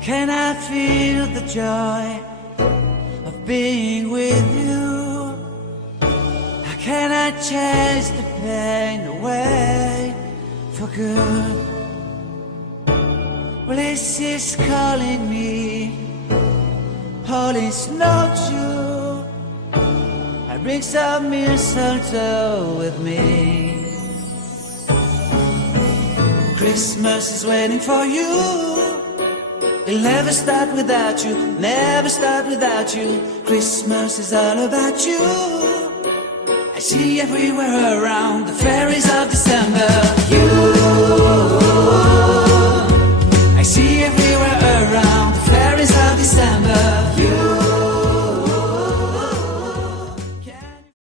can I feel the joy of being with you? How can I chase the pain away for good? Well, this is calling me, all is not true. I bring some mistletoe with me. Christmas is waiting for you. It'll never start without you, never start without you. Christmas is all about you. I see everywhere around the fairies of December.